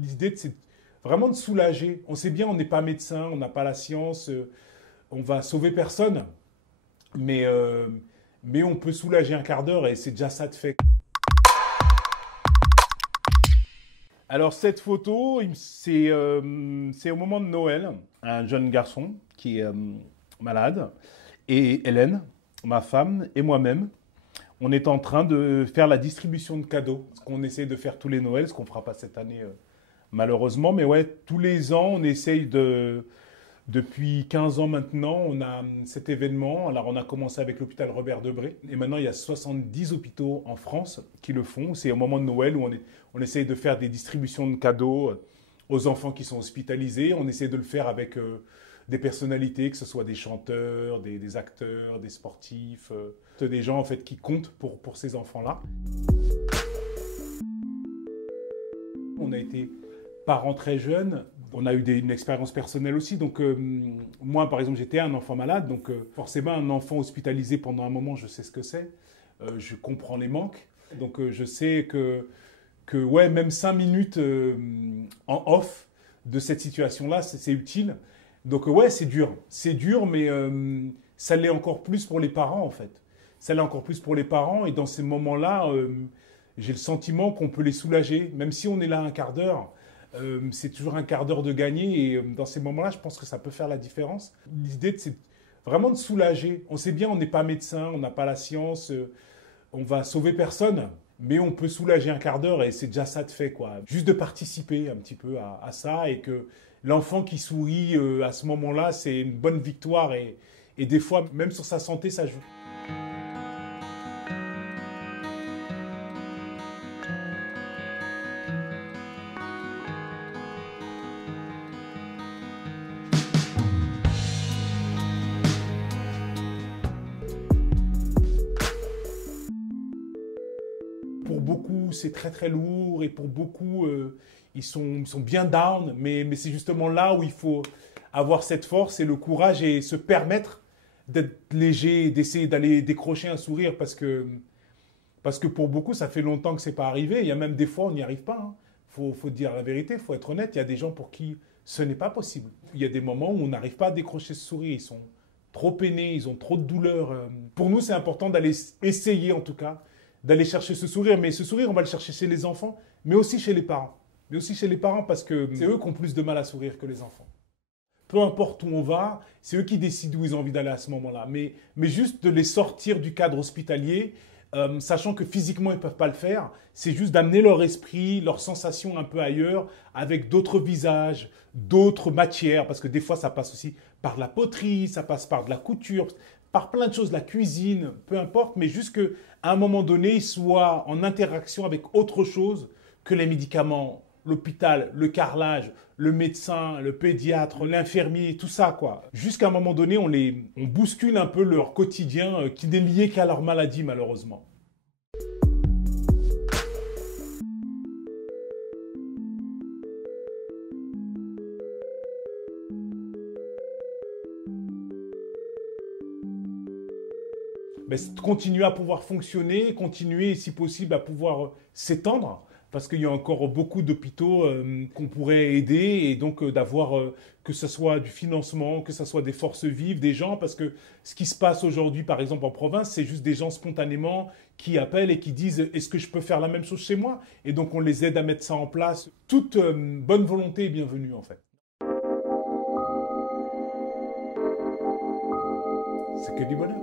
L'idée, c'est vraiment de soulager. On sait bien, on n'est pas médecin, on n'a pas la science, on va sauver personne, mais, euh, mais on peut soulager un quart d'heure et c'est déjà ça de fait. Alors cette photo, c'est au moment de Noël, un jeune garçon qui est malade, et Hélène, ma femme, et moi-même, on est en train de faire la distribution de cadeaux, ce qu'on essaie de faire tous les Noëls, ce qu'on ne fera pas cette année malheureusement, mais ouais, tous les ans, on essaye de... Depuis 15 ans maintenant, on a cet événement. Alors, on a commencé avec l'hôpital Robert Debré. Et maintenant, il y a 70 hôpitaux en France qui le font. C'est au moment de Noël où on essaye de faire des distributions de cadeaux aux enfants qui sont hospitalisés. On essaie de le faire avec des personnalités, que ce soit des chanteurs, des acteurs, des sportifs, des gens en fait qui comptent pour ces enfants-là. On a été parents très jeunes. On a eu une expérience personnelle aussi. Donc, moi, par exemple, j'étais un enfant malade. Donc, forcément, un enfant hospitalisé pendant un moment, je sais ce que c'est. Je comprends les manques. Donc, je sais que ouais, même 5 minutes en off de cette situation-là, c'est utile. Donc, ouais, c'est dur. C'est dur, mais ça l'est encore plus pour les parents, en fait. Ça l'est encore plus pour les parents. Et dans ces moments-là, j'ai le sentiment qu'on peut les soulager. Même si on est là un quart d'heure, c'est toujours un quart d'heure de gagner et dans ces moments-là, je pense que ça peut faire la différence. L'idée, c'est vraiment de soulager. On sait bien, on n'est pas médecin, on n'a pas la science, on va sauver personne, mais on peut soulager un quart d'heure et c'est déjà ça de fait, quoi. Juste de participer un petit peu à ça et que l'enfant qui sourit à ce moment-là, c'est une bonne victoire et des fois, même sur sa santé, ça joue. Pour beaucoup, c'est très très lourd et pour beaucoup, ils sont bien down, mais c'est justement là où il faut avoir cette force et le courage et se permettre d'être léger et d'essayer d'aller décrocher un sourire parce que pour beaucoup, ça fait longtemps que c'est pas arrivé. Il y a même des fois, on n'y arrive pas. Hein. Faut dire la vérité, faut être honnête. Il y a des gens pour qui ce n'est pas possible. Il y a des moments où on n'arrive pas à décrocher ce sourire. Ils sont trop peinés, ils ont trop de douleur. Pour nous, c'est important d'aller essayer en tout cas d'aller chercher ce sourire. Mais ce sourire, on va le chercher chez les enfants, mais aussi chez les parents. Mais aussi chez les parents parce que c'est eux qui ont plus de mal à sourire que les enfants. Peu importe où on va, c'est eux qui décident où ils ont envie d'aller à ce moment-là. Mais juste de les sortir du cadre hospitalier, sachant que physiquement ils ne peuvent pas le faire, c'est juste d'amener leur esprit, leurs sensations un peu ailleurs, avec d'autres visages, d'autres matières, parce que des fois ça passe aussi par de la poterie, ça passe par de la couture, par plein de choses, la cuisine, peu importe, mais juste qu'à un moment donné, ils soient en interaction avec autre chose que les médicaments, l'hôpital, le carrelage, le médecin, le pédiatre, l'infirmier, tout ça, quoi. Jusqu'à un moment donné, on bouscule un peu leur quotidien qui n'est lié qu'à leur maladie, malheureusement. Mais c'est de continuer à pouvoir fonctionner, continuer, si possible, à pouvoir s'étendre, parce qu'il y a encore beaucoup d'hôpitaux qu'on pourrait aider, et donc d'avoir, que ce soit du financement, que ce soit des forces vives, des gens, parce que ce qui se passe aujourd'hui, par exemple en province, c'est juste des gens spontanément qui appellent et qui disent est-ce que je peux faire la même chose chez moi? Et donc on les aide à mettre ça en place. Toute bonne volonté est bienvenue, en fait. C'est que du bonheur.